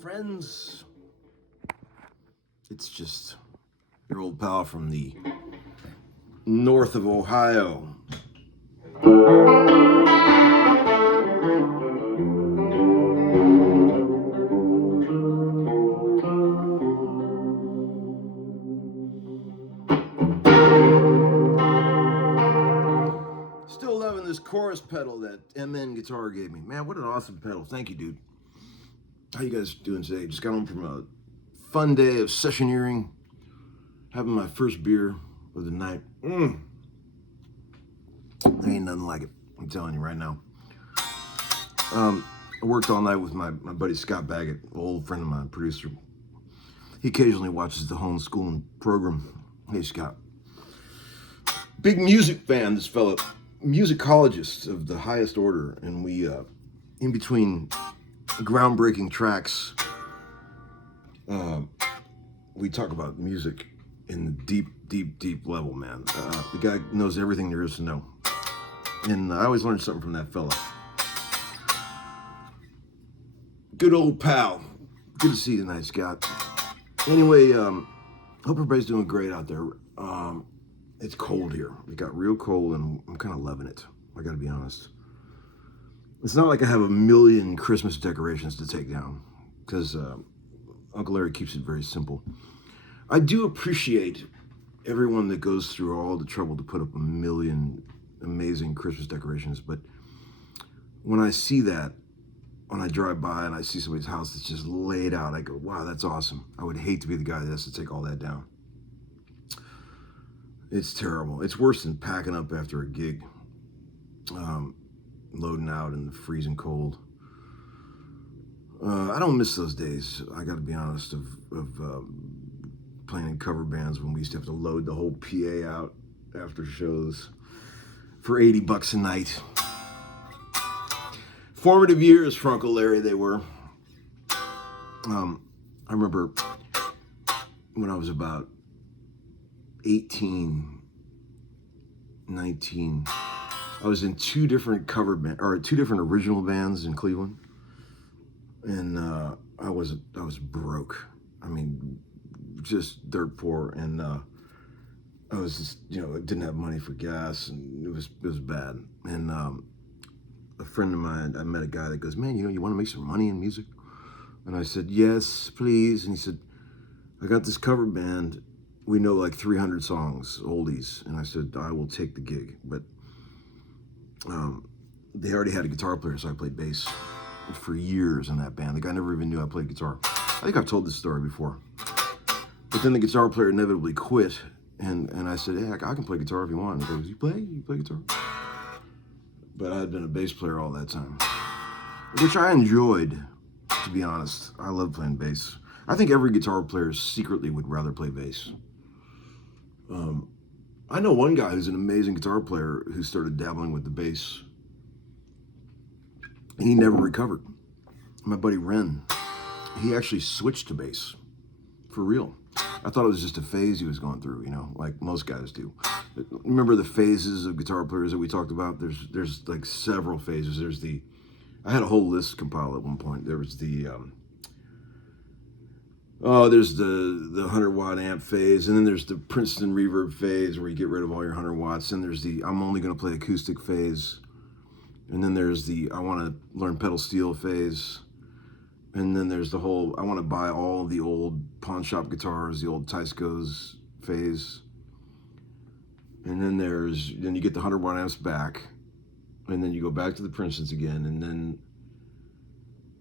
Friends, it's just your old pal from the north of Ohio. Still loving this chorus pedal that MN Guitar gave me. Man, what an awesome pedal. Thank you, dude. How you guys doing today? Just got home from a fun day of sessioneering, having my first beer of the night. There ain't nothing like it, I'm telling you right now. I worked all night with my buddy Scott Baggett, an old friend of mine, producer. He occasionally watches the Homeskoolin program. Hey, Scott. Big music fan, this fella. Musicologist of the highest order, and we, in between groundbreaking tracks, we talk about music in the deep level, man. The guy knows everything there is to know, and I always learn something from that fella. Good old pal. Good to see you tonight, Scott. Anyway, hope everybody's doing great out there. It's cold here. It got real cold, and I'm kind of loving it. I gotta be honest. It's not like I have a million Christmas decorations to take down, because Uncle Larry keeps it very simple. I do appreciate everyone that goes through all the trouble to put up a million amazing Christmas decorations, but when I see that, when I drive by and I see somebody's house that's just laid out, I go, wow, that's awesome. I would hate to be the guy that has to take all that down. It's terrible. It's worse than packing up after a gig. Loading out in the freezing cold. I don't miss those days, I gotta be honest, of playing in cover bands when we used to have to load the whole PA out after shows for $80 a night. Formative years for Uncle Larry, they were. I remember when I was about 18, 19, I was in two different original bands in Cleveland, and I was broke. I mean, just dirt poor, and I was just, didn't have money for gas, and it was bad. And a friend of mine, I met a guy that goes, man, you want to make some money in music? And I said, yes, please. And he said, I got this cover band. We know like 300 songs, oldies. And I said, I will take the gig. But they already had a guitar player, so I played bass for years in that band. The guy never even knew I played guitar. I think I've told this story before. But then the guitar player inevitably quit. And I said, hey, I can play guitar if you want. And he goes, you play guitar? But I had been a bass player all that time, which I enjoyed, to be honest. I love playing bass. I think every guitar player secretly would rather play bass. I know one guy who's an amazing guitar player who started dabbling with the bass, and he never recovered. My buddy Ren, he actually switched to bass, for real. I thought it was just a phase he was going through, you know, like most guys do. Remember the phases of guitar players that we talked about? There's like several phases. I had a whole list compiled at one point. There was there's the 100-watt amp phase, and then there's the Princeton reverb phase where you get rid of all your 100 watts. And there's the I'm only going to play acoustic phase. And then there's the I want to learn pedal steel phase. And then there's the whole I want to buy all the old pawn shop guitars, the old Tyscos phase. And then you get the 100-watt amps back. And then you go back to the Princetons again. And then,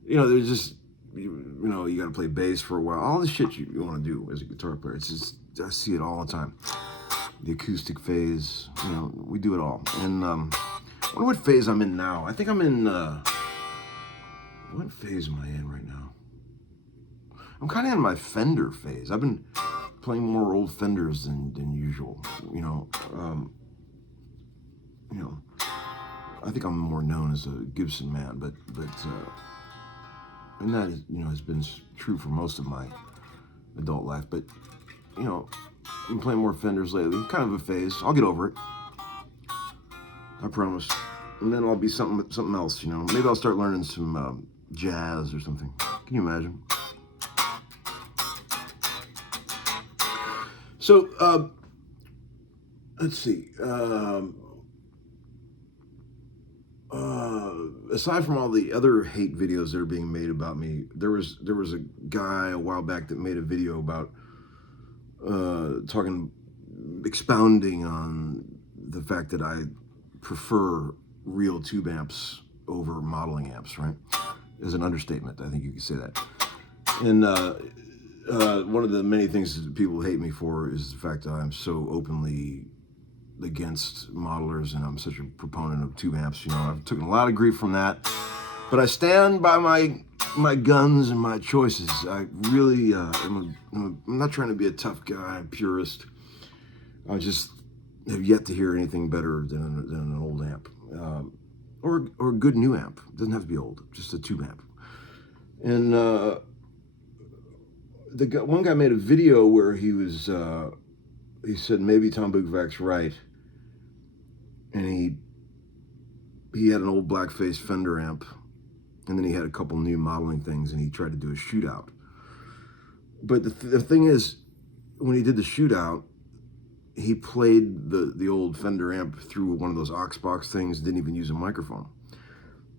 you know, there's just, you know, you got to play bass for a while. All the shit you want to do as a guitar player. It's just, I see it all the time. The acoustic phase, you know, we do it all. And I wonder what phase I'm in now. I think I'm in, what phase am I in right now? I'm kind of in my Fender phase. I've been playing more old Fenders than usual, you know. I think I'm more known as a Gibson man, but and that is, you know, has been true for most of my adult life. But you know, I'm playing more Fenders lately. Kind of a phase. I'll get over it. I promise. And then I'll be something else. You know, maybe I'll start learning some jazz or something. Can you imagine? So let's see. Aside from all the other hate videos that are being made about me, there was a guy a while back that made a video about expounding on the fact that I prefer real tube amps over modeling amps, right? As an understatement, I think you could say that. And one of the many things that people hate me for is the fact that I'm so openly against modelers, and I'm such a proponent of tube amps. You know, I've taken a lot of grief from that, but I stand by my guns and my choices. I really I'm not trying to be a tough guy, purist. I just have yet to hear anything better than an old amp, or a good new amp. It doesn't have to be old, just a tube amp. And one guy made a video where he said maybe Tom Bukovac's right. And he had an old blackface Fender amp, and then he had a couple new modeling things, and he tried to do a shootout. But the thing is, when he did the shootout, he played the old Fender amp through one of those aux box things, didn't even use a microphone,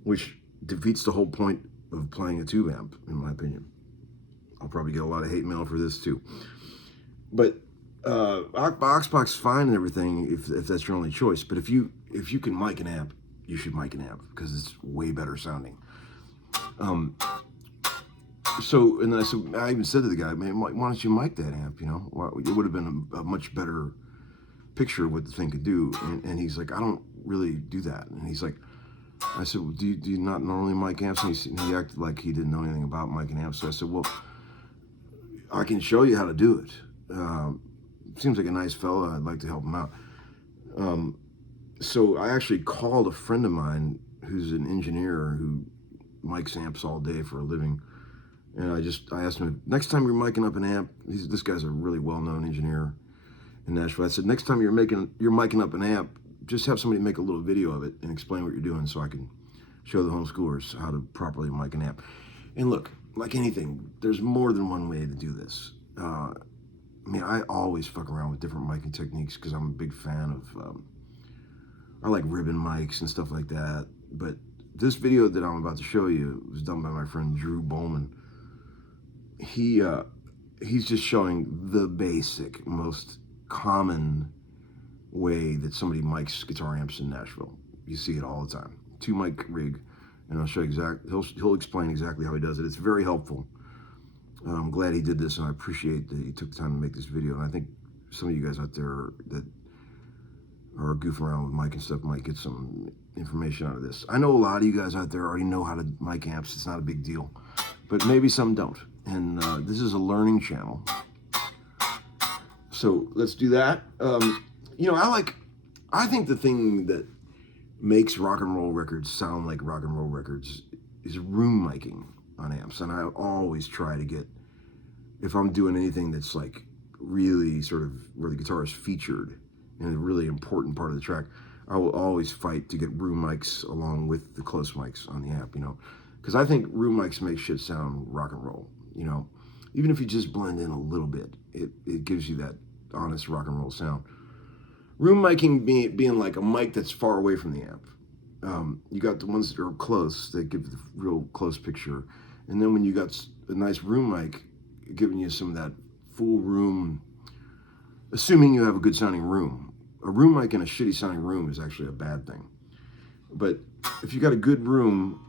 which defeats the whole point of playing a tube amp, in my opinion. I'll probably get a lot of hate mail for this too. But aux box is fine and everything if that's your only choice. But if you can mic an amp, you should mic an amp because it's way better sounding. So, and then I even said to the guy, man, why don't you mic that amp? You know, it would have been a much better picture of what the thing could do. And he's like, I don't really do that. And he's like, I said, well, do you not normally mic amps? And he acted like he didn't know anything about miking amps. So I said, well, I can show you how to do it. Seems like a nice fella. I'd like to help him out. So I actually called a friend of mine who's an engineer who mics amps all day for a living. And I asked him, next time you're miking up an amp, this guy's a really well-known engineer in Nashville. I said, next time you're miking up an amp, just have somebody make a little video of it and explain what you're doing so I can show the homeschoolers how to properly mic an amp. And look, like anything, there's more than one way to do this. I mean, I always fuck around with different miking techniques because I'm a big fan of, I like ribbon mics and stuff like that. But this video that I'm about to show you was done by my friend Drew Bollman, he's just showing the basic, most common way that somebody mics guitar amps in Nashville. You see it all the time. 2 mic rig, and I'll show you he'll explain exactly how he does it. It's very helpful. I'm glad he did this, and I appreciate that he took the time to make this video. And I think some of you guys out there that are goofing around with mic and stuff might get some information out of this. I know a lot of you guys out there already know how to mic amps. It's not a big deal, but maybe some don't. And this is a learning channel. So let's do that. You know, I think the thing that makes rock and roll records sound like rock and roll records is room miking on amps. And I always try to get, if I'm doing anything that's like really sort of where the guitar is featured in a really important part of the track, I will always fight to get room mics along with the close mics on the amp, you know, because I think room mics make shit sound rock and roll, you know. Even if you just blend in a little bit, it gives you that honest rock and roll sound. Room miking being like a mic that's far away from the amp. You got the ones that are close, that give the real close picture. And then when you got a nice room mic, giving you some of that full room, assuming you have a good sounding room. A room mic in a shitty sounding room is actually a bad thing. But if you got a good room,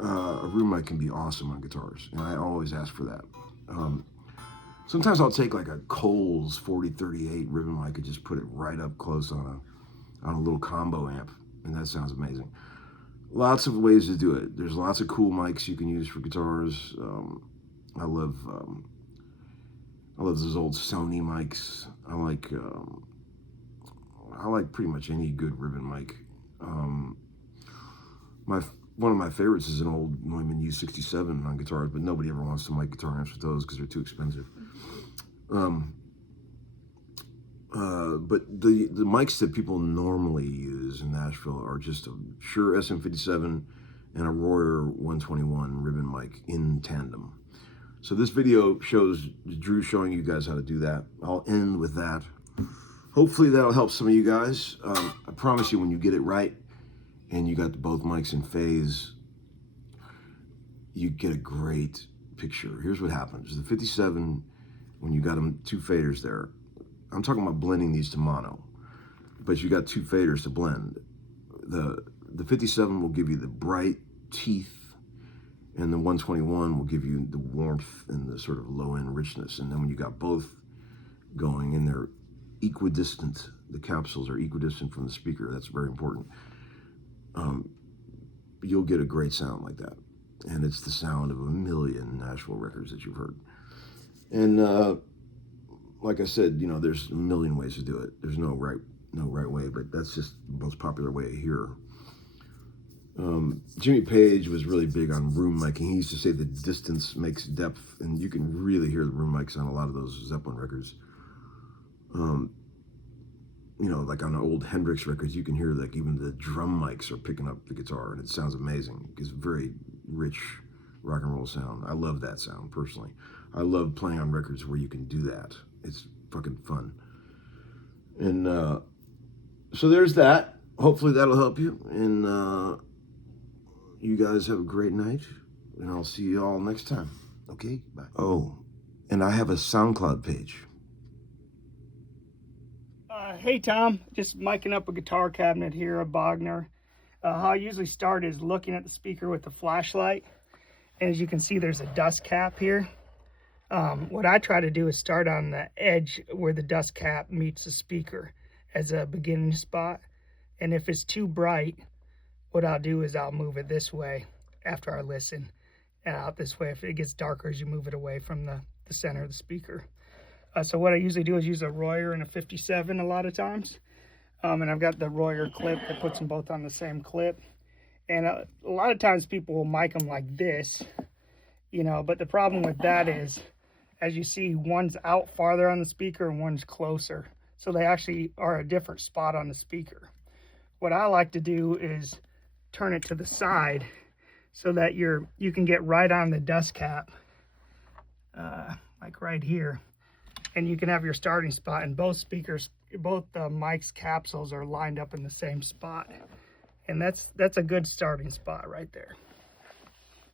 a room mic can be awesome on guitars. And I always ask for that. Sometimes I'll take like a Coles 4038 ribbon mic and just put it right up close on a little combo amp, and that sounds amazing. Lots of ways to do it. There's lots of cool mics you can use for guitars. I love those old Sony mics. I like pretty much any good ribbon mic. One of my favorites is an old Neumann U67 on guitars, but nobody ever wants to mic guitar amps with those because they're too expensive. But the mics that people normally use in Nashville are just a Shure SM57 and a Royer 121 ribbon mic in tandem. So this video shows Drew showing you guys how to do that. I'll end with that. Hopefully that'll help some of you guys. I promise you, when you get it right and you got both mics in phase, you get a great picture. Here's what happens. The 57, when you got them 2 faders there, I'm talking about blending these to mono, but you got 2 faders to blend. The 57 will give you the bright teeth, and the 121 will give you the warmth and the sort of low-end richness. And then when you got both going and they're equidistant, the capsules are equidistant from the speaker, that's very important, you'll get a great sound like that. And it's the sound of a million Nashville records that you've heard. And like I said, you know, there's a million ways to do it. There's no right way, but that's just the most popular way here. Jimmy Page was really big on room miking. He used to say that distance makes depth, and you can really hear the room mics on a lot of those Zeppelin records. You know, like on the old Hendrix records, you can hear like even the drum mics are picking up the guitar, and it sounds amazing. It's very rich rock and roll sound. I love that sound personally. I love playing on records where you can do that. It's fucking fun. And so there's that. Hopefully that'll help you. And you guys have a great night. And I'll see you all next time. Okay? Bye. Oh, and I have a SoundCloud page. Hey Tom, just miking up a guitar cabinet here, a Bogner. How I usually start is looking at the speaker with the flashlight. And as you can see, there's a dust cap here. What I try to do is start on the edge where the dust cap meets the speaker as a beginning spot. And if it's too bright, what I'll do is I'll move it this way after I listen, and out this way if it gets darker as you move it away from the center of the speaker. So what I usually do is use a Royer and a 57 a lot of times. And I've got the Royer clip that puts them both on the same clip. And a lot of times people will mic them like this, you know, but the problem with that is, as you see, one's out farther on the speaker and one's closer. So they actually are a different spot on the speaker. What I like to do is turn it to the side so that you can get right on the dust cap, like right here. And you can have your starting spot, and both speakers, both the mic's capsules are lined up in the same spot. And that's a good starting spot right there.